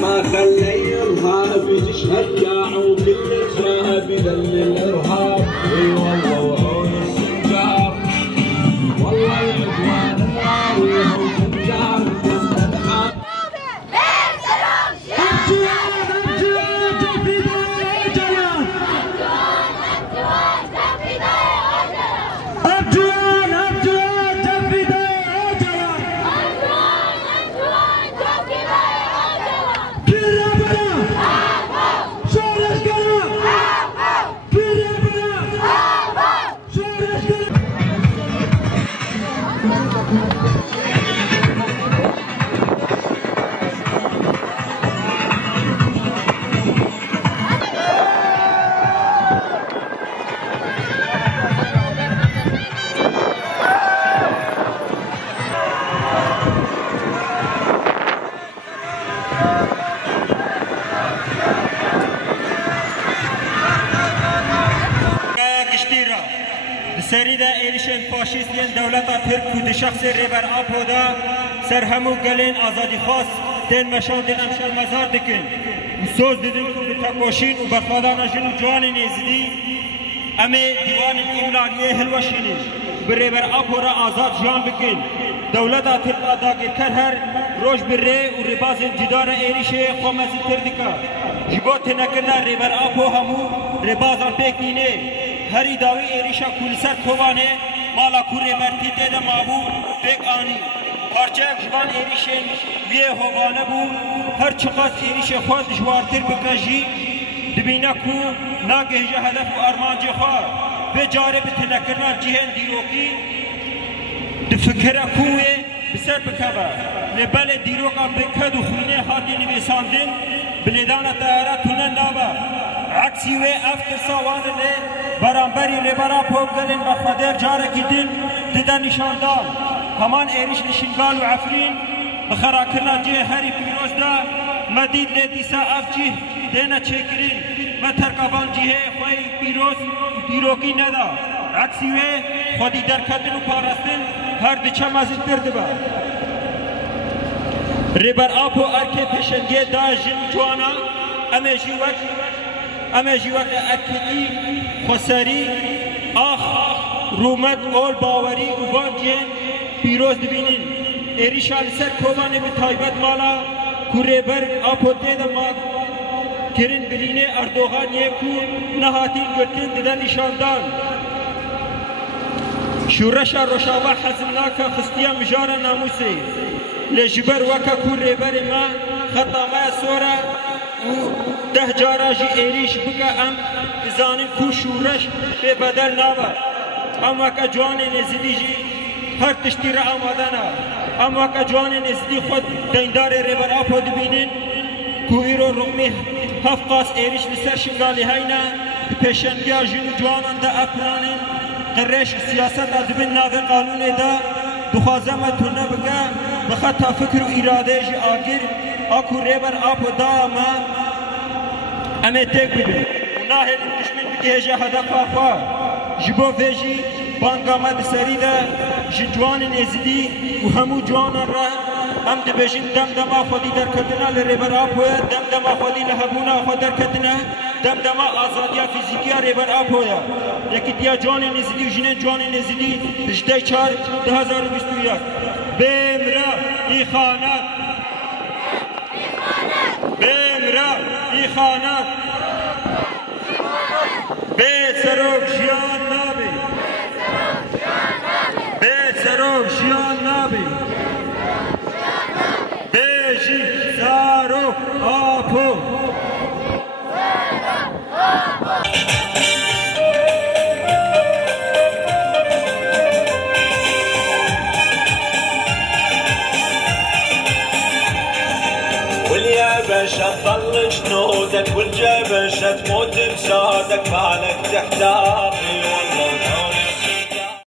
ما خلي الارهاب يشجع وكل شاب يدلل الارهاب. اي والله وعون السنجار والله العدوان الناوي هو سنجار الحق. سریدا ایریشن فاشیستین دولت ترک و شخص ریبر آپودا سر همو گلین آزادی خواست دین مشان دین امشال مزار دکن و سوز دیدن که بتاکوشین و برخوادان جن و جوان نیزدی امی دیوان ایملالیه هلوشینی بر ریبر آپورا آزاد جان بکن دولت ترک آداگی تر هر روش بره و رباز جدار ایریشه خوامزی تردکا جبوت نکرنا ریبر آپو همو ربازان پیکنینه هری داوی ایریشا کولسر کوانه مالا کوره مرتی دیده مابو بیگ آنی پارچه جوان ایریشن ویه هوانه بو هر چقاس ایریش خود جوارتر بکجی دبینا کو ناگهجه هدف و ارمانجه خواه به جاره بتنکرنا جهن دیروکی دفکره کوه بسر بکبه لبل دیروکا بکد و خونه حاتی نویساندن بلیدان تایرات تونن نابه عکسی و افتر سوانه لی برانبری لبرا پوگلین بخفادر جاره کدین دیده نشاندان همان ایریش نشنگال و عفرین بخراکرنا جه هری پیروز دا مدید لی دیسا اف جه دینا چکرین مترکابان جه خوی پیروز و دیروکی ندا عکسی و خودی درکتن و پارستن هر دچه مزید برده با ریبر آپو ارکه پیشنگی دا جن جوانا اما جیوک ارکتی خسری آخ رومت اول باوری و بانجه پیروز دبینین ایریشان سر کوبانه به تایبت مالا کوره بر آپو دیده ما کرین بلینه اردوغان یکو نهاتین گرتین دیده نشاندان شورشا روشاوا حزمناکا خستیا مجارا ناموسی لجبر وکا کوره بر ما خطامه سورا ده جارا جی ایریش بکا ام بزانین کو شورش به بدل نابا ام وکا جوان نزدی جی هر تشتی را آمادانا ام وکا جوان نزدی خود دیندار ریبر آپو دبینین کو ایرو رقمی هفقاس ایریش لسر شنگالی هاینا پیشنگیا جن جوانان دا اپرانین قرش سیاست ادبین ناو قانون دا دخوازم تونه بکا بخطا فکر و اراده جی آگر آکو ریبر آپو داما امی تک ببین و ناهد دشمن بده جا هدف آخوا جبو ویجی بانگاما بسری ده جوان نزدی و همو جوان را هم دبیجین دم آخوادی در کتنا لریبر آپویا دم آخوادی لحبونا آخواد در کتنا دم آزادیا فیزیکیا ریبر آپویا یکی دیا جوان نزدی و جنین جوان نزدی بجده 4 2021 بمرا ای خانات بمرا ای خانات به سروک جیان نابی به سروک جیان نابی بیجی سارو آپو واليابشة تطلش نودك والجبشة تموت بسادك مالك تحتاطي